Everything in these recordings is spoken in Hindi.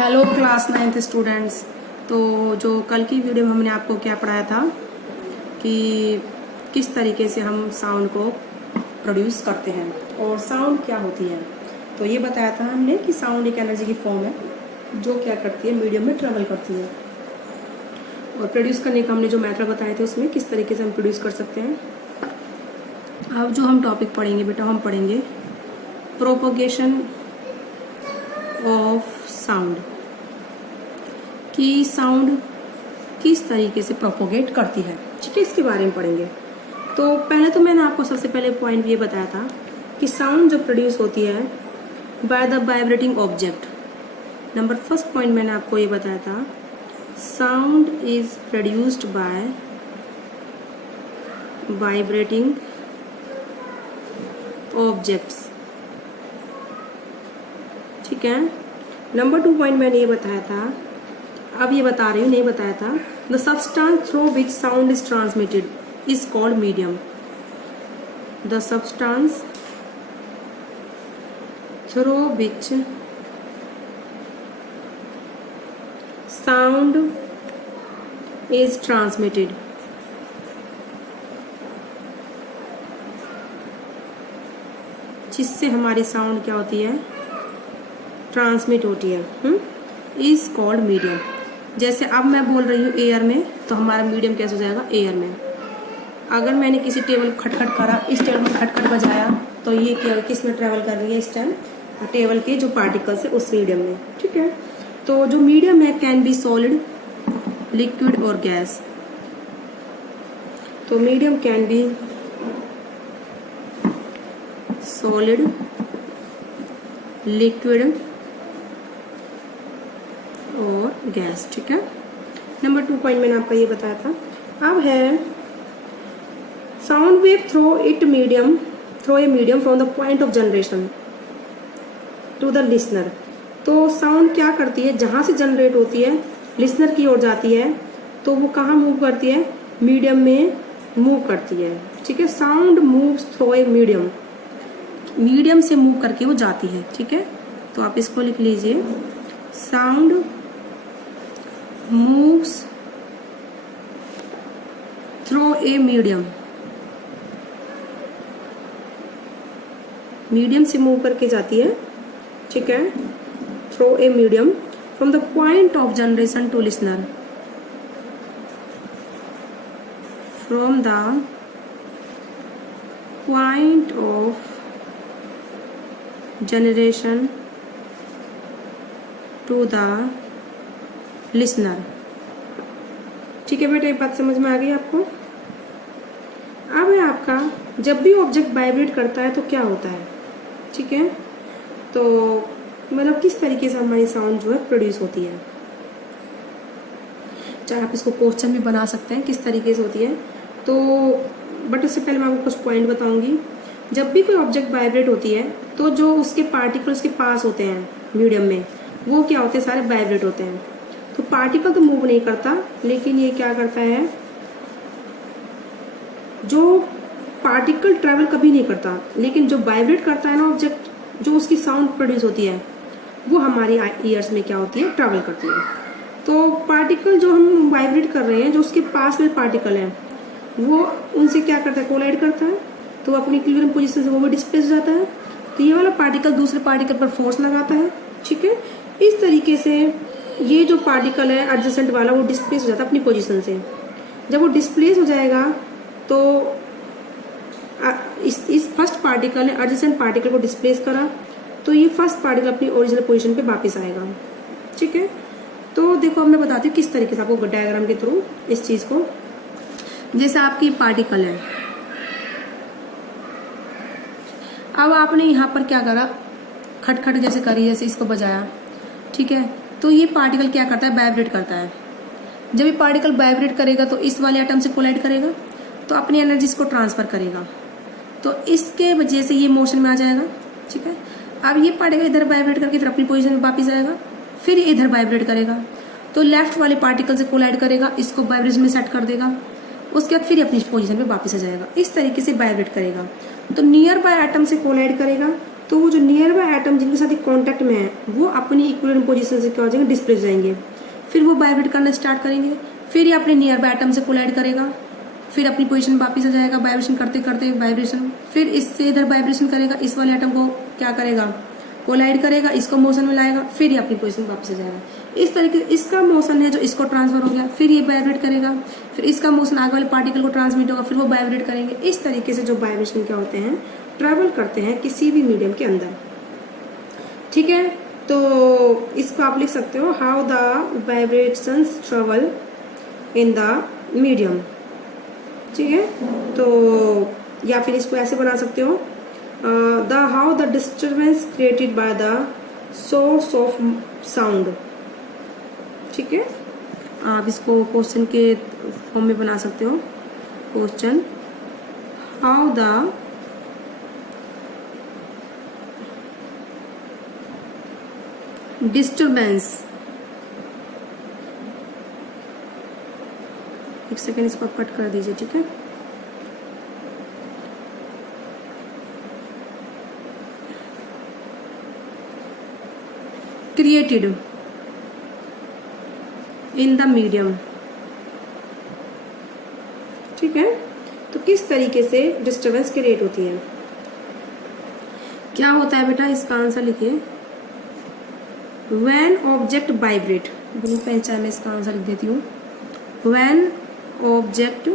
Hello class 9th students. तो जो कल की वीडियो में हमने आपको क्या पढ़ाया था कि किस तरीके से हम साउंड को प्रोड्यूस करते हैं और साउंड क्या होती है। तो ये बताया था हमने कि साउंड एक एनर्जी की फॉर्म है जो क्या करती है, मीडियम में ट्रेवल करती है। और प्रोड्यूस करने का हमने जो मेथड बताए थे उसमें किस तरीके से हम प्रोड्यूस कर सकते हैं। अब जो हम टॉपिक पढ़ेंगे बेटा, हम पढ़ेंगे प्रोपोगेशन ऑफ साउंड, कि साउंड किस तरीके से प्रोपोगेट करती है। ठीक है, इसके बारे में पढ़ेंगे। तो पहले तो मैंने आपको सबसे पहले पॉइंट ये बताया था कि साउंड जो प्रोड्यूस होती है by the vibrating object. Number first point मैंने आपको ये बताया था, sound is produced by vibrating objects. ठीक है। नंबर 2 पॉइंट मैंने ये बताया था, अब ये बता रही हूँ, नहीं बताया था, the substance through which sound is transmitted is called medium. The substance through which sound is transmitted जिससे हमारी साउंड क्या होती है, ट्रांसमिट होती है, इज कॉल्ड मीडियम। जैसे अब मैं बोल रही हूँ एयर में, तो हमारा मीडियम कैसे हो जाएगा, एयर में। अगर मैंने किसी टेबल खटखट करा, इस टेबल में खटखट बजाया, तो ये क्या किस में ट्रेवल कर रही है इस टाइम, टेबल के जो पार्टिकल्स है उस मीडियम में। ठीक है। तो जो मीडियम है कैन बी सॉलिड, लिक्विड और गैस। तो medium can be solid, liquid और गैस। ठीक है। नंबर 2 पॉइंट मैंने आपका ये बताया था। अब है sound wave through a medium from the point of generation to the listener. तो साउंड क्या करती है, जहां से जनरेट होती है लिसनर की ओर जाती है, तो वो कहाँ मूव करती है, मीडियम में मूव करती है। ठीक है। Sound moves through a medium से मूव करके वो जाती है। ठीक है। तो आप इसको लिख लीजिए, sound moves through a medium से मूव करके जाती है। ठीक है। Through a medium from the point of generation to listener, from the point of generation to the listener. ठीक है बेटा, ये बात समझ में आ गई आपको। अब है आपका, जब भी ऑब्जेक्ट वाइब्रेट करता है तो क्या होता है। ठीक है। तो मतलब किस तरीके से हमारी साउंड जो है प्रोड्यूस होती है, चाहे आप इसको क्वेश्चन भी बना सकते हैं किस तरीके से होती है। तो बट उससे पहले मैं आपको कुछ पॉइंट बताऊंगी। जब भी कोई ऑब्जेक्ट वाइब्रेट होती है तो जो उसके पार्टिकल्स के पास होते हैं मीडियम में, वो क्या होते हैं, सारे वाइब्रेट होते हैं। तो पार्टिकल तो मूव नहीं करता, लेकिन ये क्या करता है, जो पार्टिकल ट्रैवल कभी नहीं करता, लेकिन जो वाइब्रेट करता है ना ऑब्जेक्ट, जो उसकी साउंड प्रोड्यूस होती है, वो हमारी ईयर्स में क्या होती है, ट्रैवल करती है। तो पार्टिकल जो हम वाइब्रेट कर रहे हैं, जो उसके पास में पार्टिकल है, वो उनसे क्या करता है, कोलाइड करता है, तो अपनी इक्विलिब्रियम पोजीशन से वो भी डिस्प्लेस हो जाता है। तो ये वाला पार्टिकल दूसरे पार्टिकल पर फोर्स लगाता है। ठीक है। इस तरीके से ये जो पार्टिकल है एडजेसेंट वाला, वो डिस्प्लेस हो जाता है अपनी पोजीशन से। जब वो डिस्प्लेस हो जाएगा तो इस फर्स्ट पार्टिकल ने एडजेसेंट पार्टिकल को डिस्प्लेस करा, तो ये फर्स्ट पार्टिकल अपनी ओरिजिनल पोजीशन पे वापस आएगा। ठीक है। तो देखो अब मैं बताती हूँ किस तरीके से आपको डायग्राम के थ्रू इस चीज को। जैसे आपकी पार्टिकल है, अब आपने यहाँ पर क्या करा, खटखट जैसे करी, जैसे इसको बजाया। ठीक है। तो ये पार्टिकल क्या करता है, वाइब्रेट करता है। जब ये पार्टिकल वाइब्रेट करेगा तो इस वाले एटम से कोलाइड करेगा, तो अपनी एनर्जीज को ट्रांसफर करेगा, तो इसके वजह से ये मोशन में आ जाएगा। ठीक है। अब ये पार्टिकल इधर वाइब्रेट करके फिर अपनी पोजीशन में वापस आएगा, फिर ये इधर वाइब्रेट करेगा, तो लेफ्ट वाले पार्टिकल से कोलाइड करेगा, इसको वाइब्रेशन में सेट कर देगा, उसके बाद फिर अपनी पोजीशन पे वापस आ जाएगा। इस तरीके से वाइब्रेट करेगा। तो नियर बाय एटम से कोलाइड करेगा, तो वो जो नियर बाय एटम जिनके साथ कांटेक्ट में है वो अपनी इक्विलिब्रियम पोजीशन से क्या हो जाएंगे, डिस्प्लेस हो जाएंगे। फिर वो वाइब्रेट करना स्टार्ट करेंगे, फिर ये अपने नियर बाय एटम से कोलाइड करेगा, फिर अपनी पोजीशन वापस आ जाएगा वाइब्रेशन करते करते वाइब्रेशन, फिर इससे इधर वाइब्रेशन करेगा, इस वाले एटम को क्या करेगा, कोलाइड करेगा, इसको मोशन में लाएगा, फिर ये अपनी पोजीशन वापस आ जाएगा। इस तरीके से इसका मोशन है जो इसको ट्रांसफर हो गया, फिर ये वाइब्रेट करेगा, फिर इसका मोशन आगे वाले पार्टिकल को ट्रांसमिट होगा, फिर वो वाइब्रेट करेंगे। इस तरीके से जो वाइब्रेशन क्या होते हैं, ट्रेवल करते हैं किसी भी मीडियम के अंदर। ठीक है, तो इसको आप लिख सकते हो how the vibrations travel in the medium. ठीक है, तो या फिर इसको ऐसे बना सकते हो the how the disturbance created by the source of sound. ठीक है, आप इसको क्वेश्चन के फॉर्म में बना सकते हो। क्वेश्चन, हाउ द डिस्टर्बेंस, एक सेकेंड इसको कट कर दीजिए। ठीक है, क्रिएटेड इन द मीडियम। ठीक है, तो किस तरीके से डिस्टर्बेंस क्रिएट होती है, क्या होता है बेटा, इसका आंसर लिखिए। व्हेन ऑब्जेक्ट वाइब्रेट, पहचान में इसका आंसर लिख देती हूँ। व्हेन ऑब्जेक्ट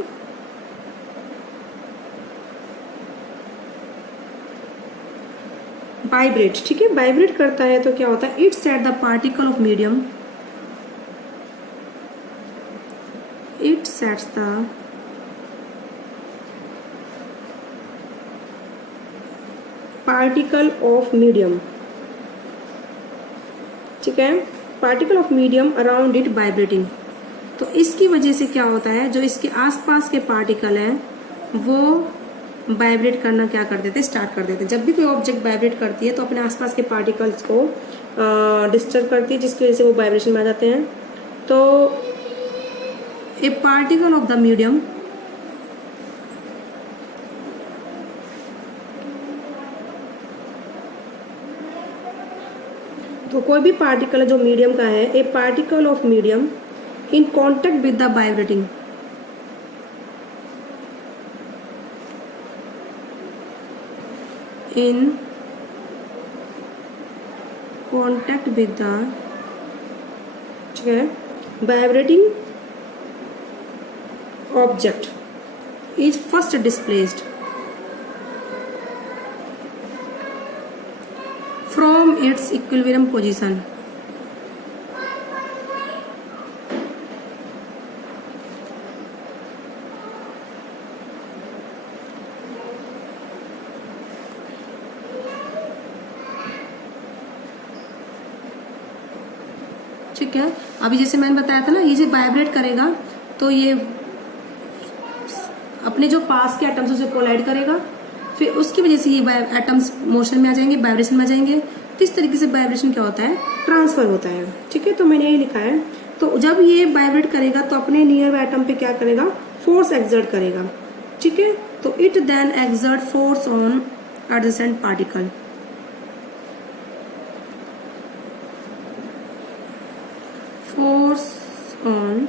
वाइब्रेट, ठीक है, वाइब्रेट करता है तो क्या होता है, it's at the particle of medium, it sets the particle of medium. ठीक है, particle of medium around it vibrating. तो इसकी वजह से क्या होता है, जो इसके आसपास के पार्टिकल हैं वो वाइब्रेट करना क्या कर देते, स्टार्ट कर देते। जब भी कोई ऑब्जेक्ट वाइब्रेट करती है तो अपने आसपास के पार्टिकल्स को डिस्टर्ब करती है, जिसकी वजह से वो वाइब्रेशन में आ जाते हैं। तो ए पार्टिकल ऑफ द मीडियम तो कोई भी पार्टिकल है जो मीडियम का है, ए particle of medium in contact with the vibrating, in contact with the, ठीक है, vibrating object is first displaced from its equilibrium position. ठीक है, अभी जैसे मैंने बताया था ना, ये जो वाइब्रेट करेगा तो ये अपने जो पास के एटम्स से कोलाइड करेगा, फिर उसकी वजह से ये एटम्स मोशन में आ जाएंगे, वाइब्रेशन में आ जाएंगे। तो इस तरीके से वाइब्रेशन क्या होता है, ट्रांसफर होता है। ठीक है, तो मैंने ये लिखा है, तो जब ये वाइब्रेट करेगा तो अपने नियर बाय एटम पे क्या करेगा, फोर्स एक्सर्ट करेगा। ठीक है, तो it then exert force on adjacent particle. Force on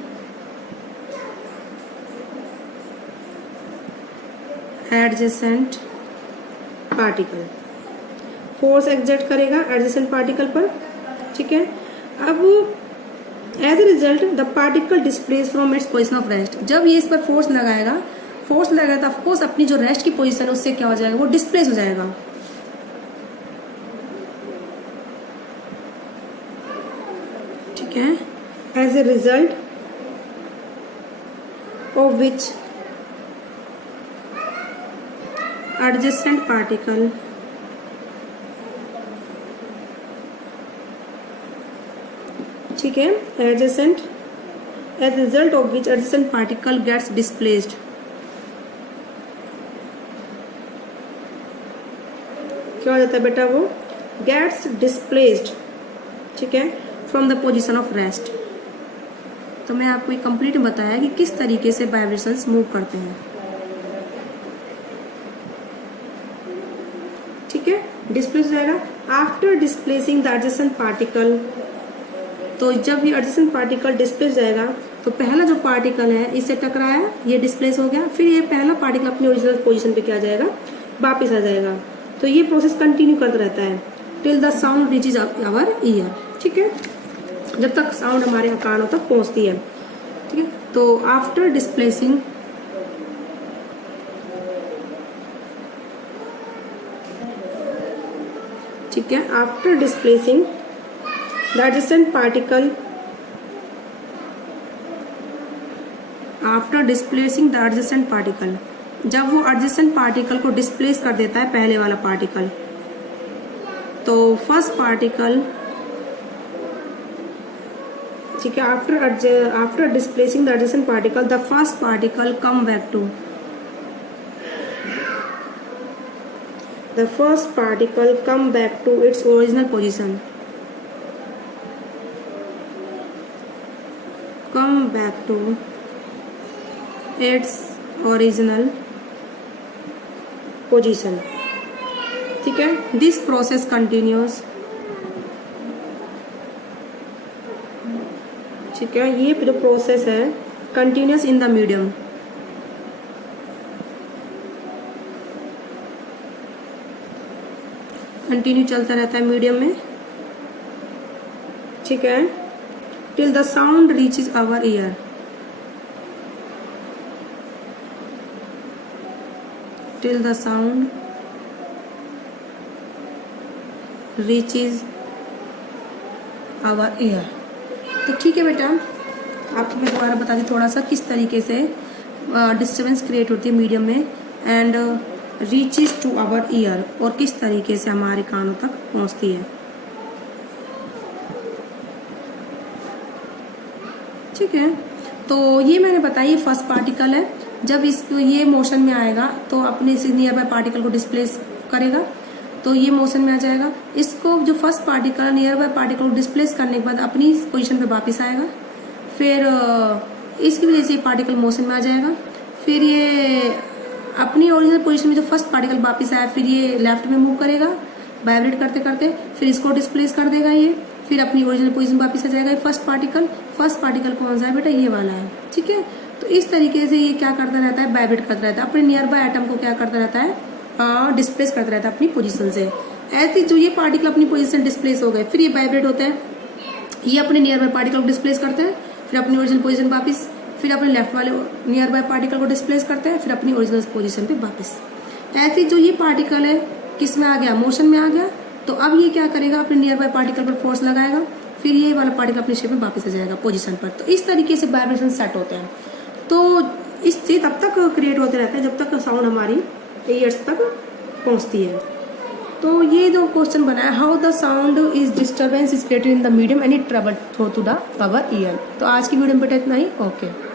adjacent particle, force exert करेगा एडजेसेंट पार्टिकल पर। ठीक है, अब as a result the particle displace from its position of rest. जब ये इस पर फोर्स लगाएगा तो ऑफकोर्स अपनी जो रेस्ट की पोजीशन है उससे क्या हो जाएगा, वो डिस्प्लेस हो जाएगा। ठीक है, as a result of which adjacent particle ठीक है, adjacent as result of which adjacent particle gets displaced। क्या हो जाता है बेटा, वो gets displaced। ठीक है, from the position of rest। तो मैं आपको एक कंप्लीट बताया कि किस तरीके से वाइब्रेशंस मूव करते हैं। ठीक है, डिस्प्लेस हो जाएगा। After displacing the adjacent particle, तो जब ये एडजेसेंट पार्टिकल डिस्प्लेस जाएगा तो पहला जो पार्टिकल है इससे टकराया, ये डिस्प्लेस हो गया, फिर ये पहला पार्टिकल अपनी ओरिजिनल पोजीशन पे क्या जाएगा, वापस आ जाएगा। तो ये प्रोसेस कंटिन्यू करता रहता है till the sound reaches our ear, ठीक है, जब तक साउंड हमारे कानों तक पहुंचती है, ठीक है। तो आफ्टर डिस्प्लेसिंग ठीक है, after displacing the adjacent particle, after displacing the adjacent particle, जब वो एडजेसेंट पार्टिकल को डिस्प्लेस कर देता है पहले वाला पार्टिकल, तो फर्स्ट पार्टिकल, ठीक है, after displacing the adjacent particle the first particle come back to, the first particle come back to its original position, come back to its original position, ठीक है। this process continues, ठीक है, ये जो प्रोसेस है continues in the medium, continue चलता रहता है मीडियम में, ठीक है, till the sound reaches our ear, till the sound reaches our ear. तो ठीक है बेटा, आपको मैं दोबारा बता दी थोड़ा सा किस तरीके से डिस्टर्बेंस क्रिएट होती है मीडियम में and reaches to our ear, और किस तरीके से हमारे कानों तक पहुंचती है, ठीक है। तो ये मैंने बताया ये फर्स्ट पार्टिकल है, जब ये मोशन में आएगा तो अपने से नियर बाय पार्टिकल को डिस्प्लेस करेगा, तो ये मोशन में आ जाएगा। इसको जो first particle near by particle को डिस्प्लेस करने के बाद अपनी पोजीशन पे वापस आएगा, फिर इसकी वजह से पार्टिकल मोशन में आ जाएगा, फिर ये अपनी ओरिजिनल पोजीशन में जो फर्स्ट पार्टिकल वापस आया फिर ये लेफ्ट में मूव करेगा वाइब्रेट करते करते, फिर इसको डिस्प्लेस कर देगा ये, फिर अपनी ओरिजिनल पोजीशन वापस आ जाएगा। फर्स्ट पार्टिकल कौन सा है बेटा, ये वाला है, ठीक है। तो इस तरीके से ये क्या करता रहता है, वाइब्रेट करता रहता है, अपने नियर बाय एटम को क्या करता रहता है, डिस्प्लेस करता रहता है अपनी पोजीशन से। ऐसे जो ये पार्टिकल अपनी पोजीशन डिस्प्लेस हो गए, फिर ये वाइब्रेट होता है, ये अपने नियर बाय पार्टिकल को डिस्प्लेस करते हैं, फिर अपनी ओरिजिनल पोजीशन वापस, फिर अपने लेफ्ट वाले नियर बाय पार्टिकल को डिस्प्लेस करते हैं, फिर अपनी ओरिजिनल पोजीशन पे वापस। ऐसे जो ये पार्टिकल है किस में आ गया, मोशन में आ गया, तो अब ये क्या करेगा, अपने नियर बाय पार्टिकल पर फोर्स लगाएगा, फिर ये वाला पार्टिकल अपने शेप में वापस आ जाएगा पोजीशन पर। तो इस तरीके से वाइब्रेशन सेट होते हैं। तो इससे तब तक क्रिएट होते रहते हैं जब तक साउंड हमारी ईयर्स तक पहुंचती है। तो ये जो क्वेश्चन बना है, how the sound is disturbance is created in the medium and it travel through to the our ear. तो आज की वीडियो में बेटा इतना ही, ओके।